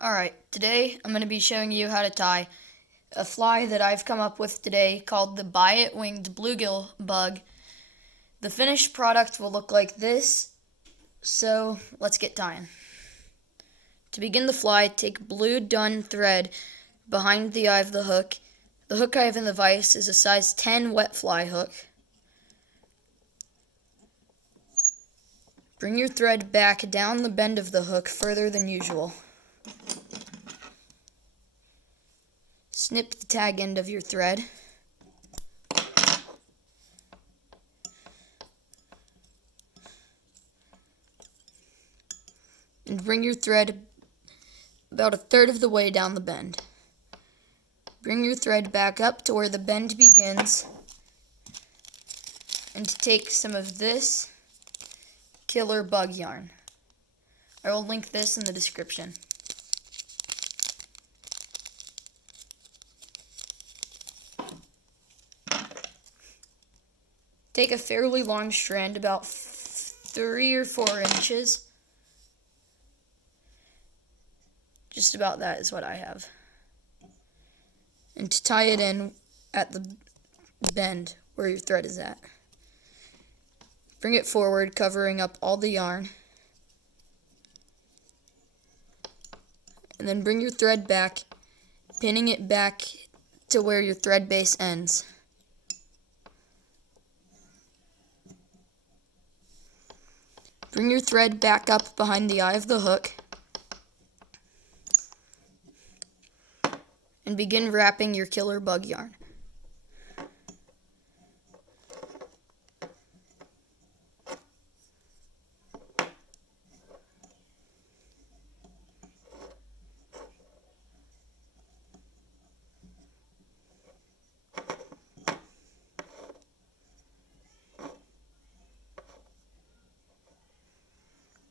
Alright, today I'm going to be showing you how to tie a fly that I've come up with today called the biot-winged bluegill bug. The finished product will look like this, so let's get tying. To begin the fly, take blue dun thread behind the eye of the hook. The hook I have in the vise is a size 10 wet fly hook. Bring your thread back down the bend of the hook further than usual. Snip the tag end of your thread. And bring your thread about a third of the way down the bend. Bring your thread back up to where the bend begins and take some of this killer bug yarn. I will link this in the description. Take a fairly long strand, about 3 or 4 inches. Just about that is what I have. And to tie it in at the bend where your thread is at. Bring it forward, covering up all the yarn. And then bring your thread back, pinning it back to where your thread base ends. Bring your thread back up behind the eye of the hook and begin wrapping your killer bug yarn.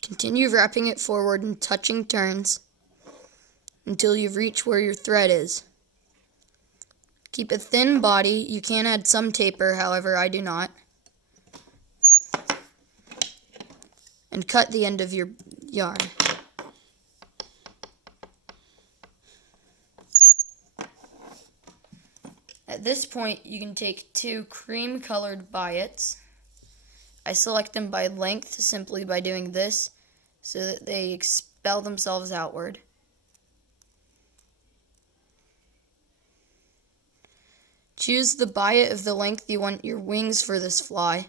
Continue wrapping it forward in touching turns until you reach where your thread is. Keep a thin body. You can add some taper, however I do not. And cut the end of your yarn. At this point, you can take 2 cream-colored biots. I select them by length simply by doing this, so that they expel themselves outward. Choose the biot of the length you want your wings for this fly.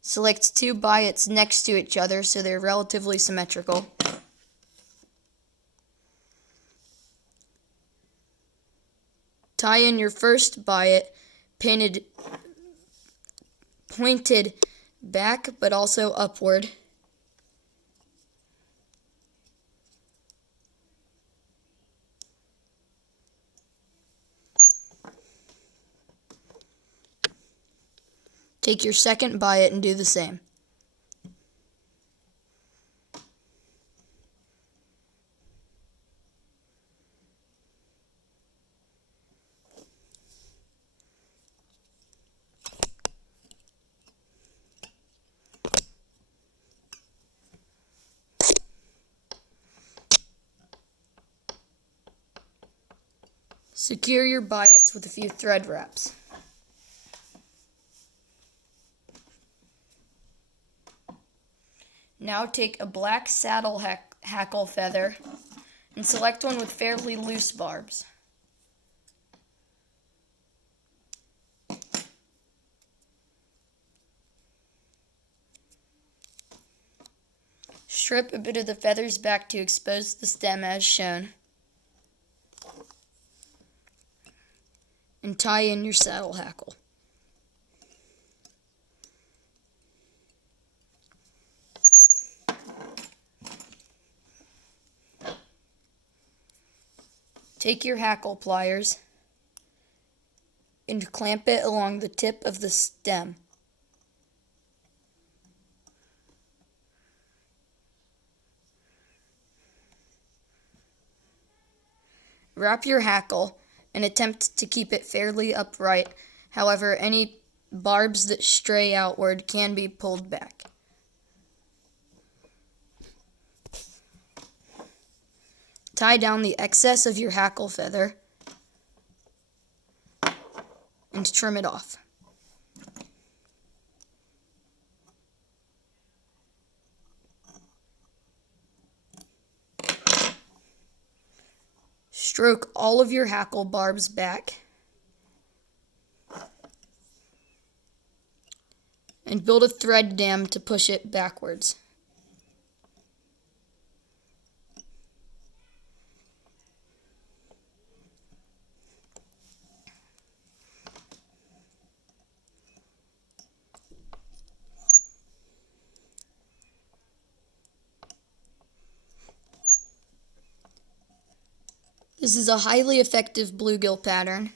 Select 2 biots next to each other so they're relatively symmetrical. Tie in your first biot, pointed back but also upward. Take your second biot and do the same. Secure your biots with a few thread wraps. Now take a black saddle hackle feather and select one with fairly loose barbs. Strip a bit of the feathers back to expose the stem as shown. And tie in your saddle hackle. Take your hackle pliers and clamp it along the tip of the stem. Wrap your hackle and attempt to keep it fairly upright. However, any barbs that stray outward can be pulled back. tie down the excess of your hackle feather and trim it off. Stroke all of your hackle barbs back and build a thread dam to push it backwards. This is a highly effective bluegill pattern.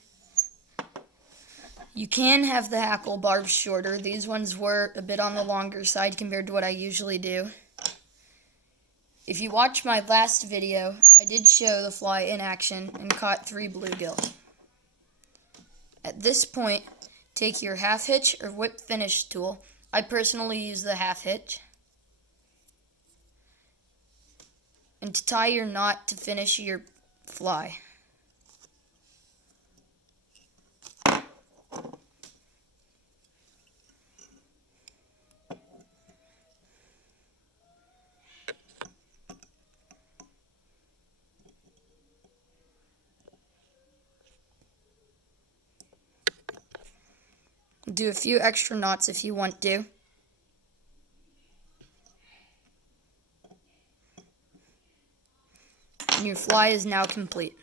You can have the hackle barbs shorter. These ones were a bit on the longer side compared to what I usually do. If you watch my last video, I did show the fly in action and caught 3 bluegill. At this point, take your half hitch or whip finish tool. I personally use the half hitch. And to tie your knot to finish your fly. Do a few extra knots if you want to. And your fly is now complete.